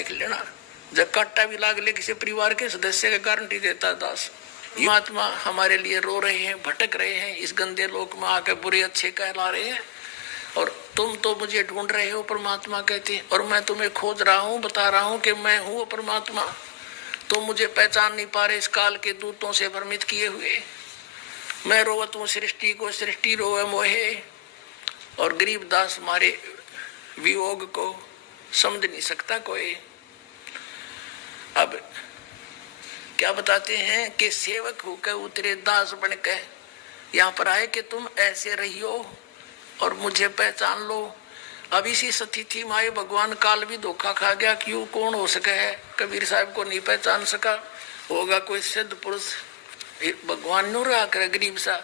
देख लेना। जब काटा भी लाग ले किसी परिवार के सदस्य का गारंटी देता दास। महात्मा हमारे लिए रो रहे हैं, भटक रहे हैं, इस गंदे लोक में आकर बुरे अच्छे कहला रहे हैं, और तुम तो मुझे ढूंढ रहे हो परमात्मा कहते, और मैं तुम्हें खोज रहा हूँ, बता रहा हूँ कि मैं हूँ परमात्मा। तुम मुझे पहचान नहीं पा रहे, इस काल के दूतों से भ्रमित किए हुए। मैं रोवत हूँ सृष्टि को, सृष्टि रोवे मोहे, और गरीब दास मारे वियोग को समझ नहीं सकता कोई। अब क्या बताते हैं कि सेवक होकर उतरे दास बनकर यहाँ पर आए कि तुम ऐसे रहियो और मुझे पहचान लो। अब इसी स्थिति में आए भगवान काल भी धोखा खा गया। क्यों, कौन हो सके है कबीर साहब को नहीं पहचान सका? होगा कोई सिद्ध पुरुष। भगवान नो रहा करे गरीब सा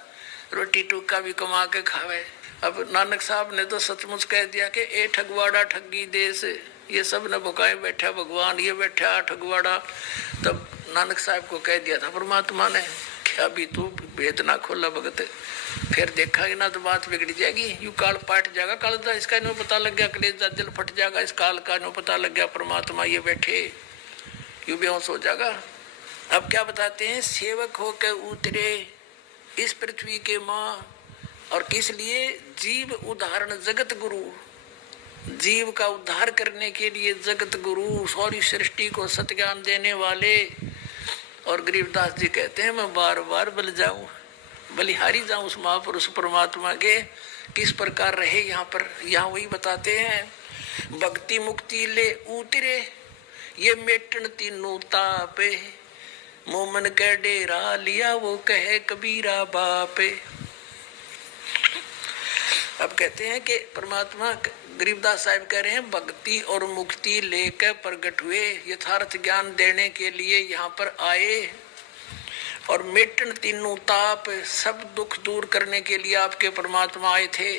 रोटी टूका भी कमा के खावे। अब नानक साहब ने तो सचमुच कह दिया कि ए ठगवाड़ा ठगी देश, ये सब न भुकाए बैठा भगवान, ये बैठा ठगवाड़ा। तब नानक साहब को कह दिया था परमात्मा ने, क्या भी तू भेद ना खोला भगत, फिर देखा ना तो बात बिगड़ जाएगी। यू काल पाट जाएगा, काल का इसका नो पता लग गया, कलेजा दिल फट जाएगा, इस काल का नो पता लग गया परमात्मा ये बैठे, यू बेहोश हो जाएगा। अब क्या बताते हैं, सेवक होकर उतरे इस पृथ्वी के माँ, और किस लिए? जीव उदाहरण जगत गुरु, जीव का उद्धार करने के लिए जगत गुरु, सारी सृष्टि को सत्ज्ञान देने वाले। और गरीबदास जी कहते हैं मैं बार बार बल जाऊं, बलिहारी जाऊं उस महापुरुष परमात्मा के, किस प्रकार रहे यहाँ पर। यहाँ वही बताते हैं, भक्ति मुक्ति ले उतरे ये मेटन तीनों तापे, मोमन के डेरा लिया वो कहे कबीरा बापे। अब कहते हैं कि परमात्मा, गरीबदास साहब कह रहे हैं, भक्ति और मुक्ति लेकर प्रकट हुए, यथार्थ ज्ञान देने के लिए यहाँ पर आए, और मेटन तीनों ताप, सब दुख दूर करने के लिए आपके परमात्मा आए थे।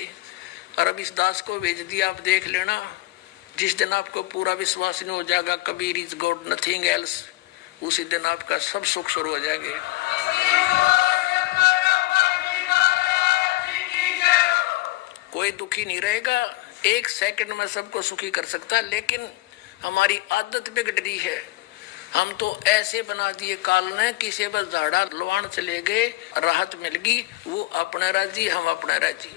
और अब इस दास को भेज दिया। आप देख लेना, जिस दिन आपको पूरा विश्वास नहीं हो जाएगा Kabir is God nothing else, उसी दिन आपका सब सुख शुरू हो जाएंगे। कोई दुखी नहीं रहेगा, एक सेकंड में सबको सुखी कर सकता। लेकिन हमारी आदत बिगड़ रही है, हम तो ऐसे बना दिए काल ने, किसी बस झाड़ा लवान चले गए, राहत मिल गई, वो अपना राजी हम अपना राजी।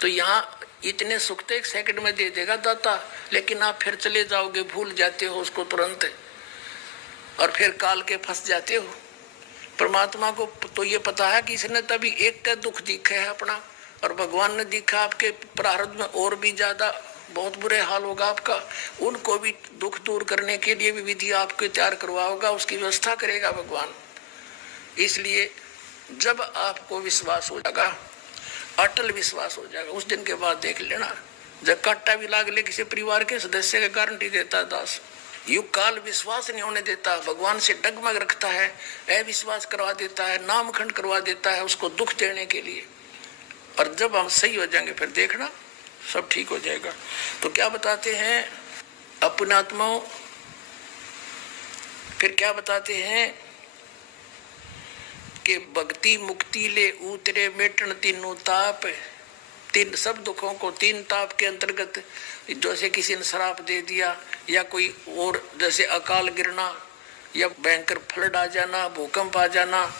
तो यहाँ इतने सुख तो एक सेकंड में दे देगा दाता, लेकिन आप फिर चले जाओगे, भूल जाते हो उसको तुरंत, और फिर काल के फंस जाते हो। परमात्मा को तो ये पता है कि इसने तभी एक का दुख दिखा है अपना, और भगवान ने दिखा आपके प्रारब्ध में और भी ज्यादा बहुत बुरे हाल होगा आपका, उनको भी दुख दूर करने के लिए भी विधि आपको तैयार करवाओगा, उसकी व्यवस्था करेगा भगवान। इसलिए जब आपको विश्वास हो जाएगा, अटल विश्वास हो जाएगा, उस दिन के बाद देख लेना, जब काटा भी लाग ले किसी परिवार के सदस्य का गारंटी देता दास। युग काल विश्वास नहीं होने देता, भगवान से डगमग रखता है, अविश्वास करवा देता है, नामखंड करवा देता है उसको दुख देने के लिए। और जब हम सही हो जाएंगे फिर देखना सब ठीक हो जाएगा। तो क्या बताते हैं अपने आत्माओं, फिर क्या बताते हैं कि भक्ति मुक्ति ले उतरे मेटन तीनों ताप, तीन सब दुखों को तीन ताप के अंतर्गत, जैसे किसी ने श्राप दे दिया, या कोई और जैसे अकाल गिरना, या भयंकर फ्लड आ जाना, भूकंप आ जाना,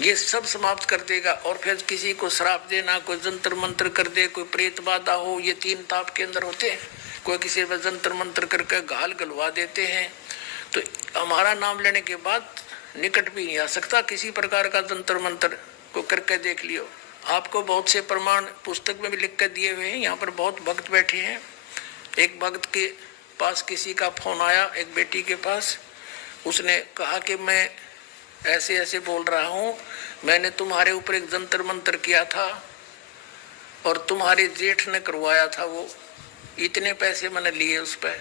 ये सब समाप्त कर देगा। और फिर किसी को श्राप देना, कोई जंतर मंत्र कर दे, कोई प्रेत बाधा हो, ये तीन ताप के अंदर होते हैं। कोई किसी पर जंतर मंत्र करके घाल गलवा देते हैं। तो हमारा नाम लेने के बाद निकट भी नहीं आ सकता किसी प्रकार का जंतर मंत्र को करके देख लियो। आपको बहुत से प्रमाण पुस्तक में भी लिख कर दिए हुए हैं। यहाँ पर बहुत भक्त बैठे हैं। एक भक्त के पास किसी का फोन आया, एक बेटी के पास, उसने कहा कि मैं ऐसे ऐसे बोल रहा हूँ, मैंने तुम्हारे ऊपर एक जंतर मंत्र किया था और तुम्हारे जेठ ने करवाया था, वो इतने पैसे मैंने लिए उस पर,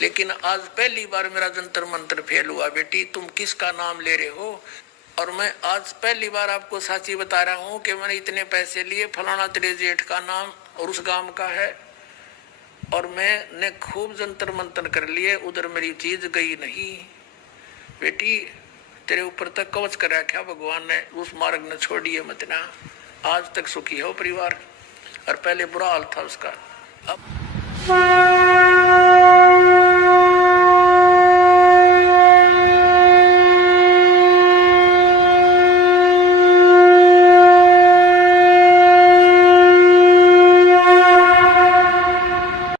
लेकिन आज पहली बार मेरा जंतर मंत्र फेल हुआ। बेटी तुम किसका नाम ले रहे हो? और मैं आज पहली बार आपको साची बता रहा हूँ कि मैंने इतने पैसे लिए, फलाना तेरे जेठ का नाम और उस गांव का है, और मैंने खूब जंतर मंत्र कर लिए, उधर मेरी चीज गई नहीं। बेटी तेरे ऊपर तक कवच कर रखा भगवान ने, उस मार्ग ने छोड़िए मत ना। आज तक सुखी हो परिवार, और पहले बुरा हाल था उसका। अब